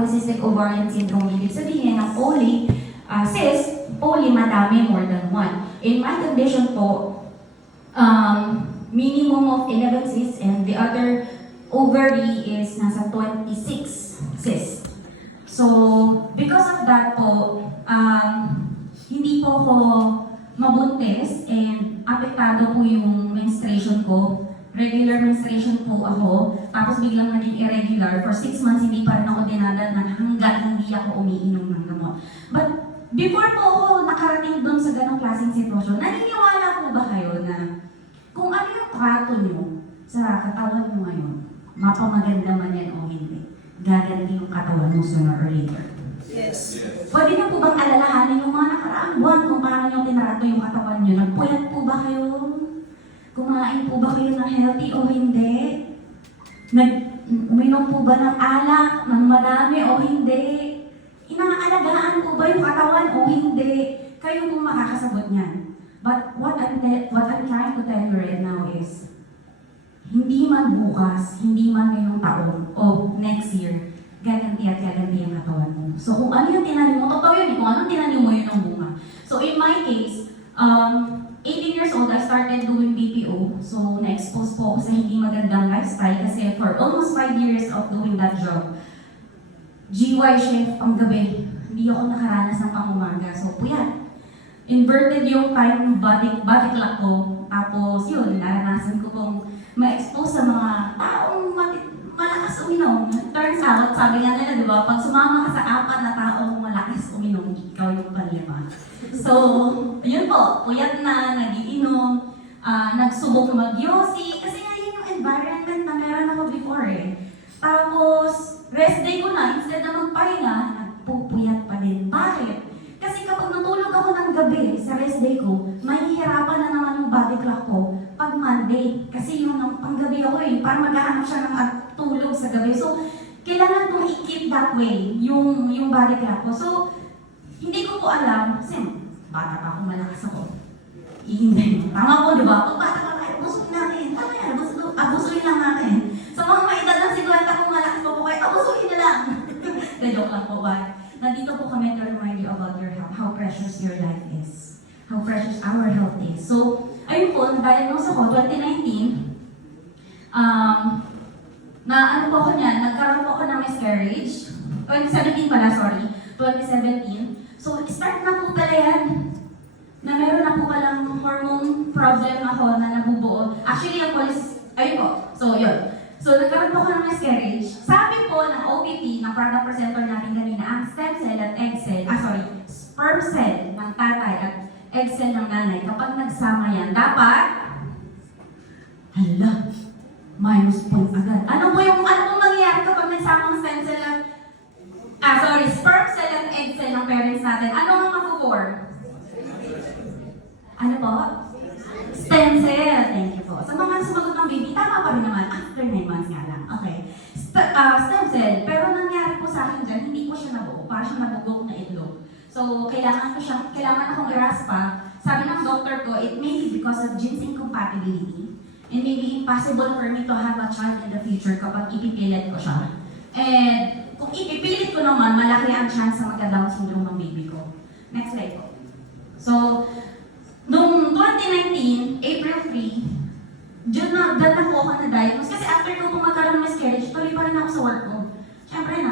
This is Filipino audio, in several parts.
polycystic ovarian syndrome. Ibig sabihin ng cyst, poly madami, more than one. In my condition po, minimum of 11 cysts and the other ovary is nasa 26 cysts. So, because of that po, hindi po ako mabuntis and apektado po yung menstruation ko. Regular menstruation po ako, tapos biglang naging irregular. For 6 months, hindi pa rin ako dinadanan hanggat hindi ako umiinom ng gamot. But before po ako nakarating doon sa ganong klaseng sitwasyon, naniniwala po ba kayo na kung ano yung trato nyo sa katawan mo ngayon, mapamaganda man yan o hindi, gaganti yung katawan mo sooner or later? Yes. Pwede na po bang alalahanin yung mga nakaraang buwan kung paano nyo tinarato yung katawan nyo? Nagpuyat po ba kayo? Kumain po ba kayo ng healthy o hindi? Uminom po ba ng alak, ng madami o hindi? Inaalagaan po ba yung katawan o hindi? Kayo po makakasagot niyan. But what I'm trying to tell you right now is, hindi man bukas, hindi man ngayong taon, o next year, gaganti at gaganti ang katawan mo. So kung ano yung tinanim mo, totoo yun, kung anong tinanim mo yun ang bunga. So in my case, 18 years old, I started doing BPO. So, na-expose po ako sa hindi magandang lifestyle kasi for almost 5 years of doing that job, GY shift pang gabi. Hindi ako nakaranas ng pang-umaga. So, puyat. Inverted yung time ng body clock ko. Tapos, yun, naranasan ko pong ma-expose sa mga taong malakas uminom. Turns out, sabi nga nila, di ba, pag sumama ka sa 4 na taong malakas uminom, ikaw yung panlima. So, yun po, puyat na, nagiinom, nagsubok mag-yosi, kasi nga yun yung environment na meron ako before eh. Tapos, rest day ko na, instead na magpahinga, nagpupuyat pa din. Bakit? Kasi kapag natulog ako ng gabi sa rest day ko, mahihirapan na naman yung body clock ko pag Monday. Kasi yung panggabi ako eh, parang maghahanap siya ng tulog sa gabi. So, kailangan kong i-keep that way, yung body clock ko. So, hindi ko po alam, kasi bata pa ako, malakas ako. Iinday. Tama po, di ba? Pag bata pa tayo, abusuin natin. Tama yan, abusuin lang natin. Sa mga maedad ng 50 kung malakas pa po kayo, abusuin na lang. Na-joke lang po ba? Nandito po kami to remind you about your health, how precious your life is. How precious our health is. So, ayun po, na-diagnose ako, 2019. Nagkaroon po ako ng miscarriage. 2017 pala, sorry. 2017. So, start na po pala yan. Na meron na po palang hormone problem ako na nabubuo. Actually, yung ayun po. So, yun. So, nagkaroon po ako ng miscarriage. Sabi po ng OPP, ng product presenter natin kanina, ang stem cell at egg cell, sperm cell ng tatay at egg cell ng nanay, kapag nagsama yan, dapat, minus point agad. Ano pong mangyayari kapag nagsama ang stem cell at, sperm cell at egg cell ng parents natin? Ano ang makuform? Ano po? Stem cell. Thank you po. Sa mga sumagot ng baby, tama pa rin naman. After 9 months nga lang. Okay. Stem cell. Pero nangyari po sa akin dyan, hindi ko siya nabuo. Para siya nabugok na itlog. So, kailangan akong i-raspa. Sabi ng doctor ko, it may be because of genes incompatibility. And maybe impossible for me to have a child in the future kapag ipipilit ko siya. And kung ipipilit ko naman, malaki ang chance na magka-Down syndrome ng baby ko. Next slide po. So, noong 2019, April 3, dyan na po ako na-diagnose. Kasi after ko magkaroon ng miscarriage, tuloy pa rin ako sa work ko. Siyempre,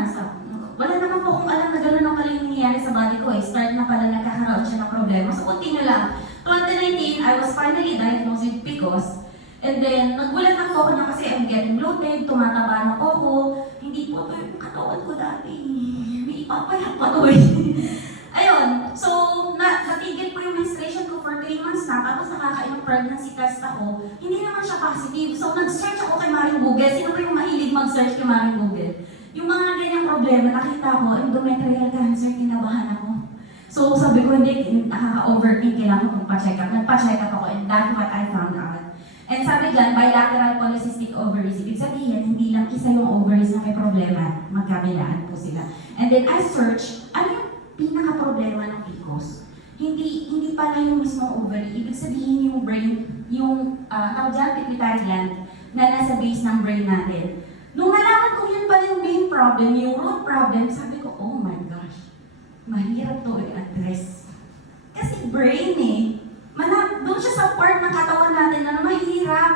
wala naman po akong alam na gano'n ang pala yung nangyayari sa body ko eh. Start na pala nagkakaroon siya ng problema. So, continue lang. 2019, I was finally diagnosed with PCOS. And then, nagulat lang po ako na kasi I'm getting bloated, tumataba na po ako. Hindi po ito yung katawan ko dati. May ipapayat pa to eh. Ayun, so, natigil po yung menstruation ko for 3 months na, tapos nakaka-ilang pregnancy test ako. Hindi naman siya positive. So, nag-search ako kay Maring Google. Sino ba yung mahilig mag-search kay Maring Google? Yung mga ganyang problema, nakita ko, endometrial cancer, kinabahan ako. So, sabi ko, hindi, nakaka-overthink, kailangan kong pa-check up. Nagpa-check up ako, and that's what I found out. And sabi dyan, bilateral polycystic ovaries. Ibig sabihin, hindi lang isa yung ovaries na may problema. Magkabilaan po sila. And then I search, ano yung pinaka-problema ng PCOS? Hindi pala yung mismong ovary. Ibig sabihin yung brain, yung tawag dyan, pituitary gland, na nasa base ng brain natin. Nung nalaman ko yun pala yung main problem, yung root problem, sabi ko, oh my gosh, mahirap to i-address. Kasi brain eh. Doon siya sa part ng katawan natin na mahirap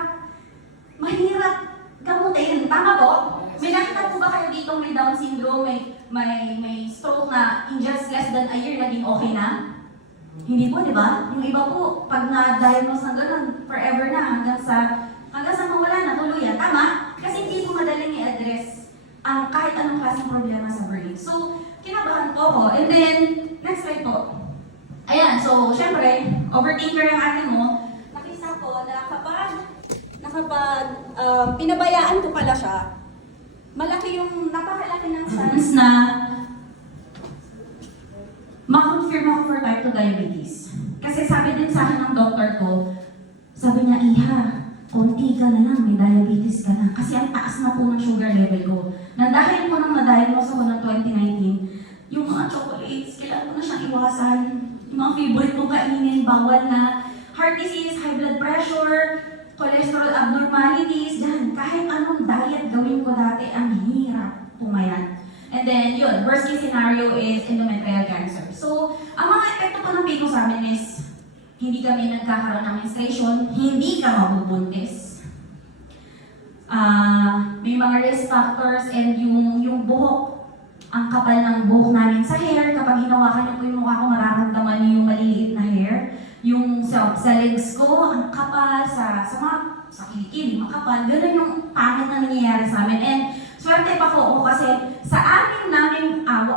gamutin. Tama po? May nakita po ba kayo dito may Down syndrome, may stroke na in just less than a year naging okay na? Hindi po, di ba? Yung iba po, pag na-diagnose na gano'n, forever na hanggang sa mawala na tuluyan. Tama? Kasi hindi po madaling i-address ang kahit anong klaseng problema sa brain. So, kinabahan po ako. And then, next slide po. Ayan, so, syempre, overthinker ang ate mo. Nakita ko na kapag pinabayaan ko pala siya, napakalaki ng chance na ma-confirm ako for type 2 diabetes. Kasi sabi din sa akin ng doctor ko, sabi niya, Iha, konti ka na lang, may diabetes ka na. Kasi ang taas na po ng sugar level ko. Na dahil po nang na-diagnose ako ng 2019, yung mga chocolates, kailangan ko na siyang iwasan. Yung mga favorite kong kainin, bawal na. Heart disease, high blood pressure, cholesterol abnormalities, yan. Kahit anong diet gawin ko dati, ang hirap pumayan. And then, yun, worst case scenario is endometrial cancer. So, ang mga epekto po ng PCOS sa amin is, hindi kami nagkakaroon ng menstruation, hindi ka mabubuntis. May mga risk factors and yung buhok, ang kapal ng buhok namin sa hair, kapag hinawakan niyo po yung mukha ko, mararamdaman niyo yung maliliit na hair. Yung sa legs ko, ang kapal, sa kilikili, makapal, gano'n yung pangit na nangyayari sa amin. And swerte pa po ako kasi sa namin 8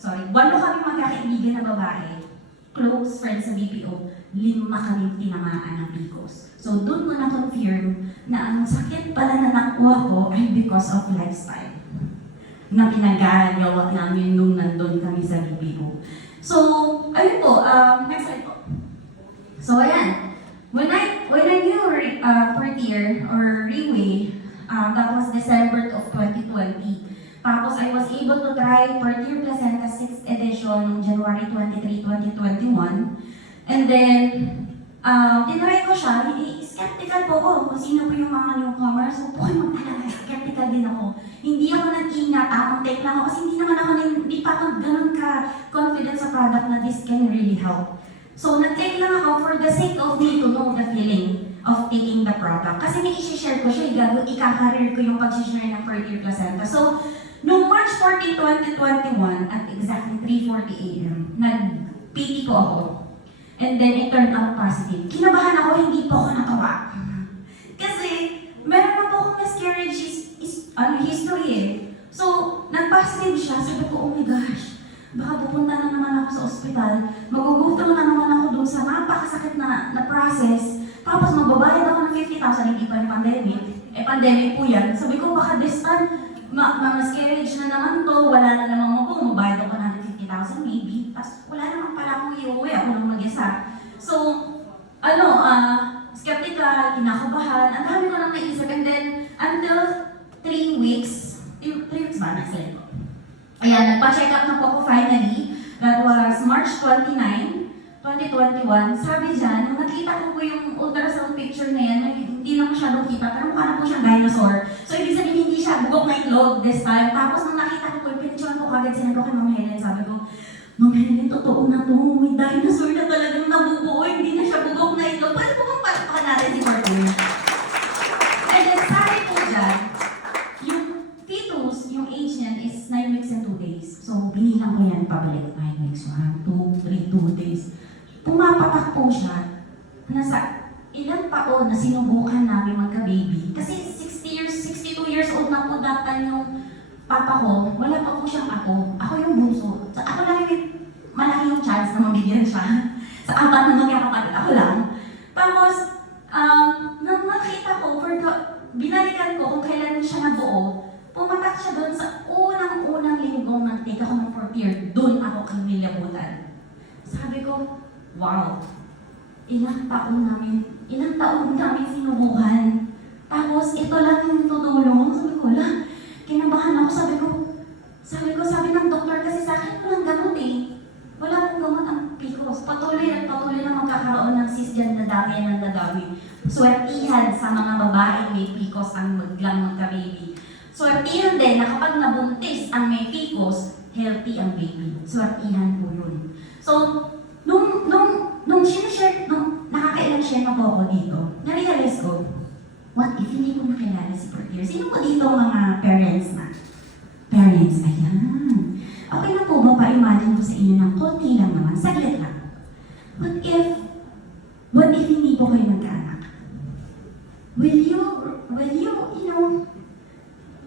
kami magkakaibigan na babae, close friends sa BPO, 5 kami tinamaan ng PCOS. So doon ko na-confirm na ang sakit pala na nakuha ko ay because of lifestyle na pinagagawa namin nung nandun kami sa BPO. So, ayun po, next slide po. So, ayan. When I knew fourth year or Reway, that was December of 2020. Tapos I was able to try fourth year placenta 6th edition January 23, 2021. And then, tinry ko siya, skeptical po ako kung sino po yung mga newcomers. So po kayo magtalaga, skeptical din ako. Hindi ako nag-ingat, tamang take lang ako kasi hindi pa ako ganun ka-confident sa product na this can really help. So nag-take lang ako for the sake of me to know the feeling of taking the product. Kasi may isi-share ko siya, ika-career ko yung pag-share ng fourth year placenta. So, noong March 14, 2021, at exactly 3:40 AM, nag-PT ko ako. And then it turned out positive. Kinabahan ako, hindi po ako natawa. Kasi, meron na po akong miscarriage history eh. So, nag-positive siya, sabi ko, oh my gosh, baka pupunta na naman ako sa ospital, mag-go-through na naman ako dun sa napakasakit na process, tapos magbabayad ako ng 50,000, hindi pa yung pandemic. Pandemic po yan. Sabi ko, baka this time, miscarriage na naman to, wala na naman ako, mabayad ako ng 50,000 maybe, tapos wala naman pala akong iuwi, ako nang mag-isa. So, skeptical, kinakabahan, ang dami ko nang naisip, and then, until 3 weeks ba, next slide ko. Ayan, nagpa-check up na po ako finally, that was March 29, 2021, sabi dyan, nung nakita ko po yung ultrasound picture na yan, hindi na masyadong kita, pero mukha na po siyang dinosaur. So, ibig sabihin, hindi siya bugok na itlog this time. Tapos, nung nakita ko po yung picture ko kagad, sinabi ko kay Ma'am Helen, sabi ko, Ma'am Helen, totoo na to, may dinosaur na talagang nabubuo, hindi na siya bugok na itlog. Pwede po bang palpakan natin si Martin? And then, sabi po dyan, yung fetus, yung age niyan is 9 weeks and 2 days. So, binilang ko yan pabalik, 9 weeks, 1, 2, 3, 2 days. Pumapatak po siya, nasa ilang taon na sinubukan namin magka-baby. Kasi 62 years old na po that time yung papa ko, wala pa po siyang ako. Ako yung bunso. So, ako lang yung malaki yung chance na mabigyan siya. Sa 4 na magkakapatid, ako lang. Tapos, nang nakita ko, binalikan ko kung kailan siya nabuo, pumatak siya doon sa unang linggong nag-take ako ng 4th year, doon ako kinilibutan. Sabi ko, wow, ilang taon namin sinubukan. Tapos, ito lang yung tutulong. Sabi ko, kinabahan ako. Sabi ng doktor, kasi sa akin walang gamot eh. Wala pong gamot ang PCOS. Patuloy na magkakaroon ng cyst dyan na dami. Swertihan sa mga babaeng may PCOS ang magka-baby. Swertihan din na kapag nabuntis ang may PCOS, healthy ang baby. Swertihan po yun. So, nung nakakailang share na po ako dito, na-realize ko, what if hindi ko nakilala si Portier? Sino po dito mga parents na? Parents, ayan. Okay na po ba pa-imagine ko sa inyo ng konti lang naman, saglit lang. What if hindi po kayo magkaanak? Will you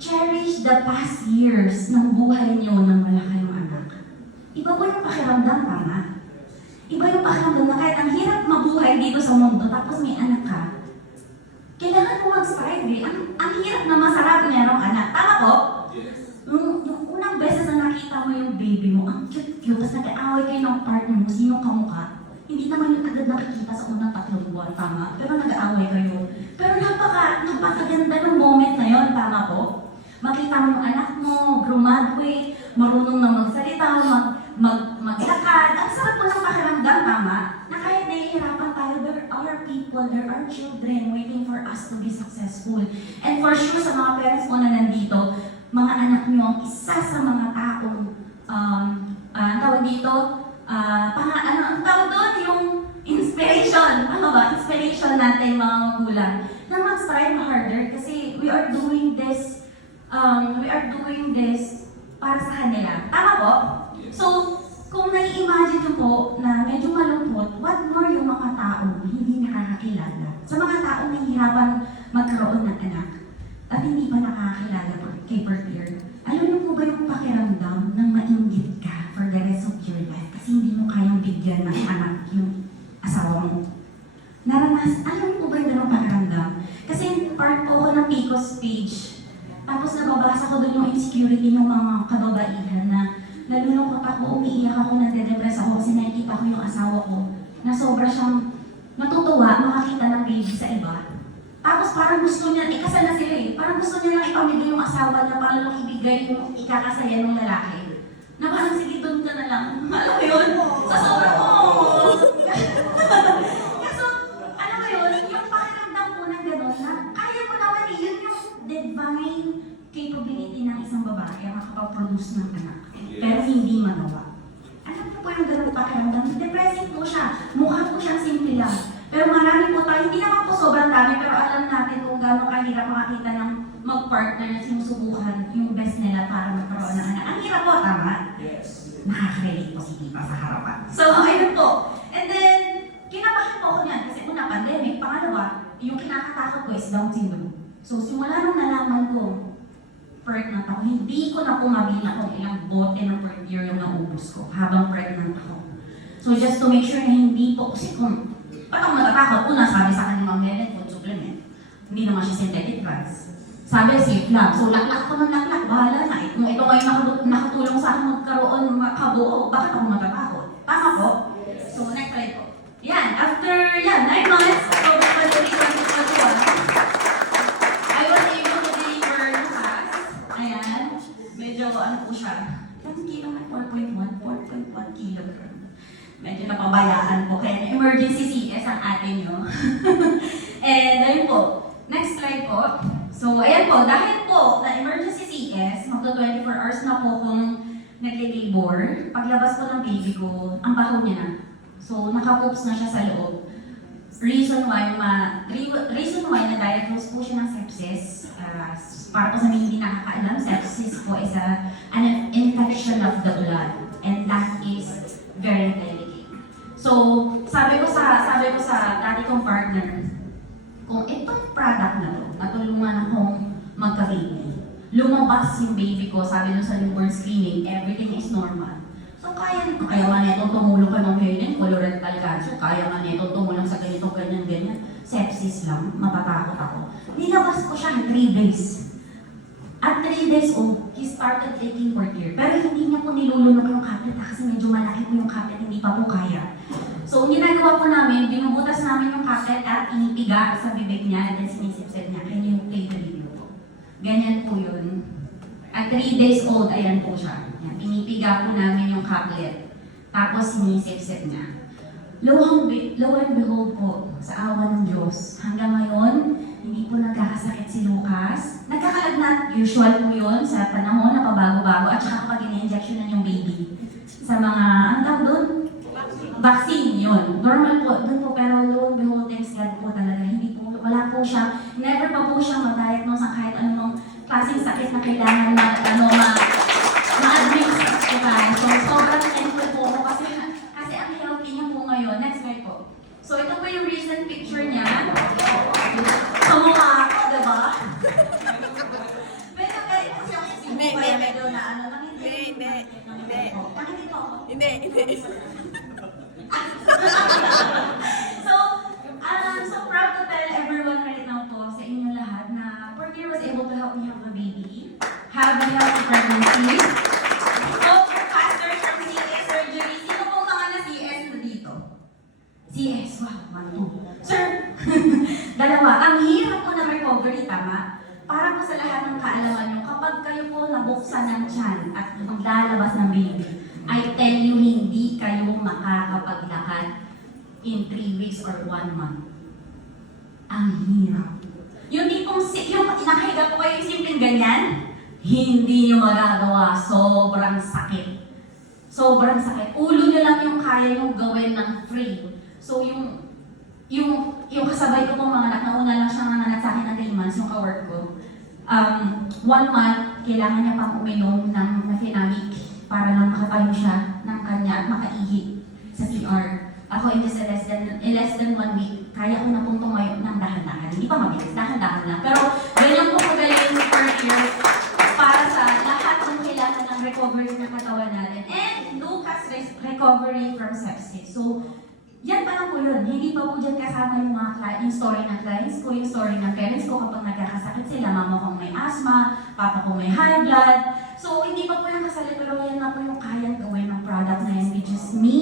cherish the past years ng buhay niyo nang wala kayong anak? Iba po yung pakiramdam, tama? Iba yung pakiramdam na kahit ang hirap mabuhay dito sa mundo, tapos may anak ka, kailangan mo mag-strive eh. Ang hirap na masarap merong anak. Tama po? Yung unang beses na nakita mo yung baby mo, ang cute-cute, tapos nag-aaway kayo ng partner mo, sino kamukha? Hindi naman yung agad nakikita sa unang 3 buwan, tama? Pero nag-aaway kayo. Pero napakaganda ng moment na yun, tama po? Makita mo yung anak mo, graduate, marunong na magsalita, maglakad. Ang sarap mo ng pakiramdam, tama? Na kahit nahihirapan tayo, there are people, there are children waiting for us to be successful. And for sure, sa mga parents mo na nandito, mga anak nyo ang isa sa mga taong, tawag dito, ang tawag doon, yung inspiration. Ano ba? Inspiration natin mga magulang na mag-strive harder kasi we are doing this para sa kanila. Tama po? So, kung nai-imagine nyo po na medyo malungkot, what more yung mga taong hindi nakakakilala? Sa mga taong nahihirapan magkaroon ng anak at hindi pa nakakakilala kay Portier, alam niyo po ba yung pakiramdam ng mainggit ka for the rest of your life kasi hindi mo kayang bigyan ng anak yung asawa mo? Alam niyo po ba yung ganong pakiramdam? Kasi part po ako ng PCOS page. Tapos nababasa ko doon yung insecurity ng mga kababaihan na nalulungkot ako, umiiyak ako, nade-depress ako kasi nakikita ko yung asawa ko na sobra siyang natutuwa makakita ng baby sa iba. Tapos parang gusto niya, kasal na sila eh, parang gusto niya lang ipamigay yung asawa niya para lang ibigay yung ikakasaya ng lalaki. Na parang sige, doon ka na lang. Alam mo yun? Sa sobrang So, alam mo yun, yung pakiramdam po ng gano'n na kaya mo naman eh, yun yung divine capability ng isang babae ang makapag-produce ng anak. Pero hindi magawa. Alam mo po yung gano'n pakiramdam? Depressing po siya. Mukha po siyang simple lang. Pero marami po tayo, hindi naman po sobrang dami, pero alam natin kung gano'ng kahirap makakita ng mag-partner na sinusubukan yung best nila para magkaroon ng anak. Ang hirap po, tama? Yes. Nakaka-relate po si Tita sa harapan. So, ayun po. And then, kinabahan po ako niyan kasi una, pandemic. Pangalawa, yung kinakatakot ko is Down syndrome. So, simula nung nalaman ko, pregnant ako, hindi ko na po mabina kung ilang bote ng Portier yung naubos ko habang pregnant ako. So, just to make sure na hindi po, kasi kung ba't ako natatakot? Una, sabi sa akin ng mga Melen food supplement. Hindi naman siya synthetic drugs. Sabi, safe lang. So, laklak ko ng laklak. Bahala na. Kung ito ngayon nakatulong sa akin magkaroon, makabuo, bakit ako matatakot? Tama po? So, next slide po. Yan. After, 9 months, October 23, 2021, I was able to deliver Lucas. Ayan. Medyo, ano po siya? 10 kilo na 4.1 kilogram. Medyo napabayaan po. Kaya emergency CS ang atin nyo. And ayun po. Next slide po. So, ayan po. Dahil po na emergency CS, magto 24 hours na po kung nag-labor. Paglabas ko ng baby ko, ang baho niya na. So, nakapoops na siya sa loob. Reason why na-diagnose po siya ng sepsis. Para po sa mga hindi nakakaalam, sepsis po is an infection of the blood. And that is very delicate. So, sabi ko sa dati kong partner, kung itong product na to, natulungan akong magka-baby, lumabas yung baby ko, sabi nyo sa newborn screening, everything is normal. So, kaya nga nito tumulong kay Ma'am Helen, colorectal cancer, kaya nga nito tumulong sa ganito, ganyan. Sepsis lang, matatakot ako. Nilabas ko siya 3 days. At 3 days old, he started taking Portier. Pero hindi niya po nilulunok yung catheter kasi medyo malaki po yung catheter, hindi pa po kaya. So, ang ginagawa po namin, binubutas namin yung catheter at inipiga sa bibig niya and then sinisipsip niya. Can you play the video po? Ganyan po yun. At 3 days old, ayan po siya. Yan, pinipiga po namin yung catheter. Tapos sinisipsip niya. lo and behold po, sa awa ng Diyos, hanggang ngayon, hindi po nagkakasakit si Lucas. Nagkakalagnat, usual po yun sa panahon na pabago-bago at saka kapag in-injection na yung baby. Sa mga, ano tawag doon? Vaccine, yun. Normal po, doon po, pero lo and behold, thanks God po talaga. Hindi po, wala po siya, never pa po siya ma-diagnose ng kahit anong klaseng sakit na kailangan na, ma-admit sa hospital. So, sobrang thankful po ako kasi ang healthy niya po ngayon. Next slide po. So, ito po yung recent picture niya. Sa mukha ako, diba? Pero kahit kasi ako si Mukha, medyo na ano, Hindi. nakikita ko. Hindi. So proud to tell everyone right now po sa inyo lahat na Portier was able to help me have a baby, have a healthy pregnancy. So, faster from CS surgery. Sino po mga na-CS na dito? CS, wow, 1, 2. Sir, dalawa. Ang hirap po ng recovery, tama? Para po sa lahat ng kaalaman nyo, kapag kayo po nabuksan ng tiyan at maglalabas ng baby, I tell you, hindi kayo makakapaglakad in 3 weeks or 1 month. Ang hirap. Yung tipong, yung nakahiga po kayo yung simpleng ganyan, hindi nyo magagawa. Sobrang sakit. Sobrang sakit. Ulo nyo lang yung kaya nyo gawin ng free. So yung kasabay ko pong mga anak, nauna lang siyang nanganak sa akin ng 3 months, yung ka-work ko. 1 month, kailangan niya pang uminom ng Nafenamic para lang makatayo siya ng kanya at makaihi sa CR. Ako in just less than 1 week, kaya ko na pong tumayo ng dahan-dahan. Hindi pa mabilis, dahan-dahan lang. Pero ganyan po kagaling si Portier para sa lahat ng kailangan ng recovery ng katawan natin. And Lucas recovery from sepsis. So, yan pa lang po yun. Hindi pa po dyan kasama yung mga yung story ng clients ko, yung story ng parents ko kapag nagkakasakit sila. Mama kong may asthma, papa ko may high blood. So, hindi pa po yung kasali, pero yan na po yung kayang gawin ng product na yan, which is me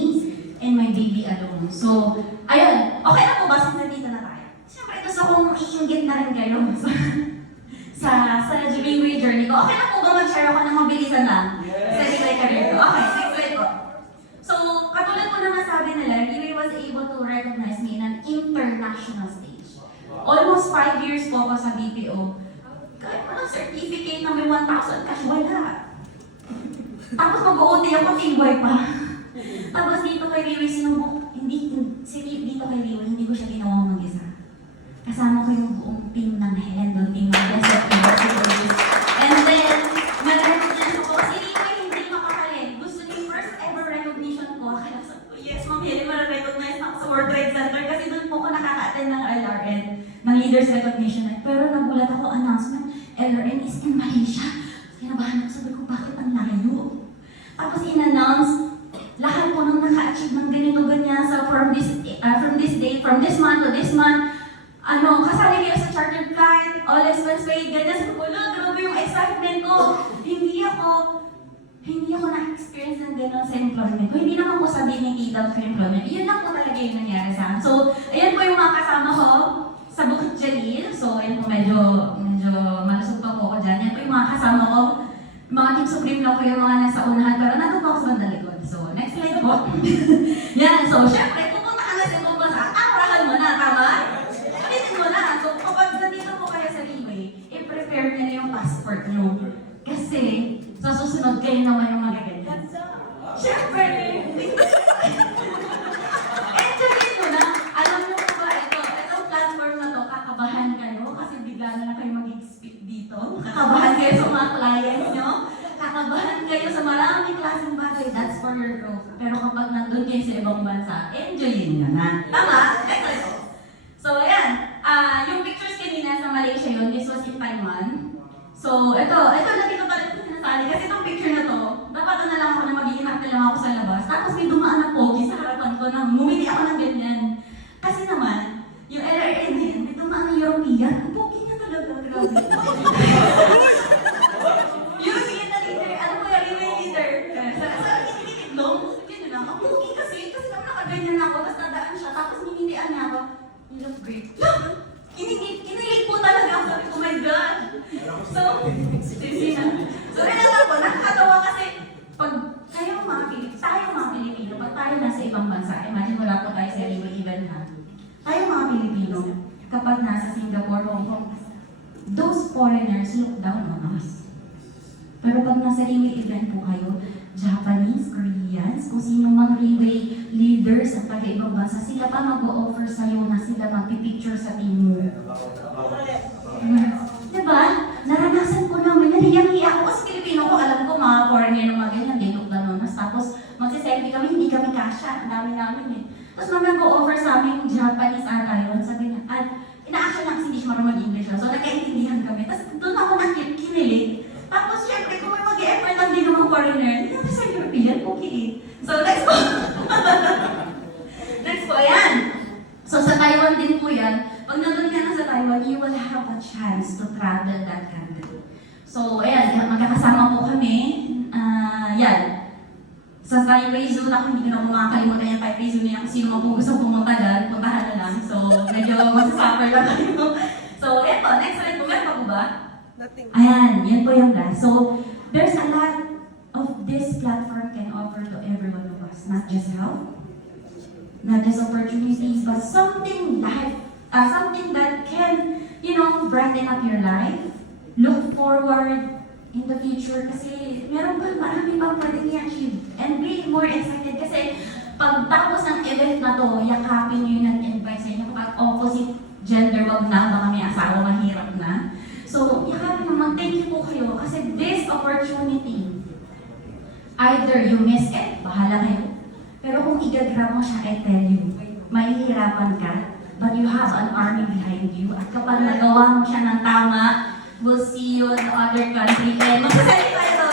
and my baby alone. So, ayun. Okay na po ba? Since nandito na tayo. Siyempre, gusto kong iinggit na rin kayo sa Railway journey ko. Okay na po ba mag-share ako ng mabilisan lang sa Railway career ko? Okay, next slide po. So, katulad po na nasabi nila, Railway was able to recognize me in an international stage. Almost 5 years po ako sa BPO. Kahit mo ng certificate na may 1,000 cash, wala. Tapos mag-OT ako, tibay pa. Tapos dito kay Railway, sinubok, dito kay Railway, hindi ko siya ginawa mag-isa. Kasama ko yung buong team ng Hello, team ng Blessed Universities. And then, na-recognize ko kasi Railway hindi makakalin. Gusto niyo yung first ever recognition ko. Kaya sabi ko, yes, Ma'am Helen, ma-recognize ako sa World Trade Center kasi doon po ko nakaka-attend ng LRN, ng Leaders Recognition Night. Pero nagulat ako, announcement, LRN is in Malaysia. Kinabahan ako, sabi ko, bakit ang layo? Tapos in-announce, lahat po nung naka-achieve ng ganito ganyan sa from this month to this month, kasali kayo sa chartered flight, all expense paid, ganyan. Sabi ko, grabe yung excitement ko. Hindi ako na-experience ng gano'n sa employment ko. Hindi naman po sabihin yung kita sa employment. Yun lang po talaga yung nangyari sa akin. So, ayan po yung mga kasama ko sa Bukit Jalil. So, ayan po medyo malusog pa po ako dyan. Yan po yung mga kasama ko. Mga team supreme lang po yung mga nasa unahan. Pero nandun po ako sa bandang likod. So, next slide po. Yan. So, syempre, pupunta ka na sa ibang bansa. Arahan mo na, tama? Ulitin mo na. So, kapag nandito po kayo sa Railway, i-prepare nyo na yung passport nyo. Kasi, sa susunod kayo naman yung magaganyan. Syempre, enjoyin mo na. Alam nyo po ba, itong platform na to, kakabahan kayo kasi bigla na lang kayo mag-speak dito. Kakabahan kayo sa mga clients nyo. Kakabahan kayo sa maraming klaseng bagay. That's for your growth. Pero kapag nandun kayo sa ibang bansa, enjoyin nyo na. Tama? So, ayan. Yung pictures kanina sa Malaysia yun, this was in Taiwan. So, ito lagi ko pala ito sinasali. Kasi itong picture na to, dapat na lang ako na mag-iinap na lang ako sa labas. Tapos may dumaan na pogi sa harapan ko na bumili ako ng ganyan. Kasi naman, yung LRN na yun, may dumaan na European. Ang pogi niya talaga, grabe. European na leader, ano po yung leader? Sa kinikitlong, yun lang. Ang pogi kasi naman nakaganyan ako, tapos nadaan siya, tapos ninitian niya ako. You look great. Kinilig po talaga ako. Sabi ko, oh my God. So, ayun lang po. necessarily we even have. Tayo mga Pilipino, kapag nasa Singapore, Hong Kong, those foreigners look down on us. Pero pag nasa railway event po kayo, Japanese, Koreans, kung sino mang railway leaders at taga-ibang bansa, sila pa mag-o-offer sa'yo na sila magpipicture sa team mo. Diba? Naranasan ko naman yan. Hiyang-hiya ako kasi Pilipino ko, alam ko mga foreigner na mga ganyan, they look down on us. Tapos magsiselfie kami, hindi kami kasha. Ang dami namin eh. Tapos nung nag-o-offer sa amin Japanese ata yun, sabi niya, at ina-action lang kasi hindi siya marunong English. So nagkaintindihan kami. Tapos doon ako nakikinilig. Tapos syempre, kung may mag-e-effort lang din ng foreigner, hindi natin sa European, okay. So next po. Next po, ayan. So sa Taiwan din po yan. Pag nandun ka na sa Taiwan, you will have a chance to travel that country. So ayan, magkakasama po kami. Yan. Sa Taipei Zoo, ako hindi ko na makakalimutan yung Taipei Zoo niya. Kung sino man po gusto pumunta dyan, puntahan na lang. So medyo masasuffer lang kayo. So eto, next slide po. Meron pa po ba? Ayan, yan po yung last. So, there's a lot of this platform can offer to every one of us. Not just help, not just opportunities, but something something that can, brighten up your life. Look forward in the future kasi meron pa marami pang pwedeng i-achieve. And be more excited kasi pag tapos ng event na to, yakapin nyo yung nag-invite sa inyo. Kapag opposite gender, wag na, baka may asawa, mahirap na. So, yakapin naman, thank you po kayo kasi this opportunity, either you miss it, bahala kayo. Pero kung i-grab mo siya, I tell you, mahihirapan ka, but you have an army behind you. At kapag nagawa mo siya ng tama, we'll see you in the other country and magsasalita tayo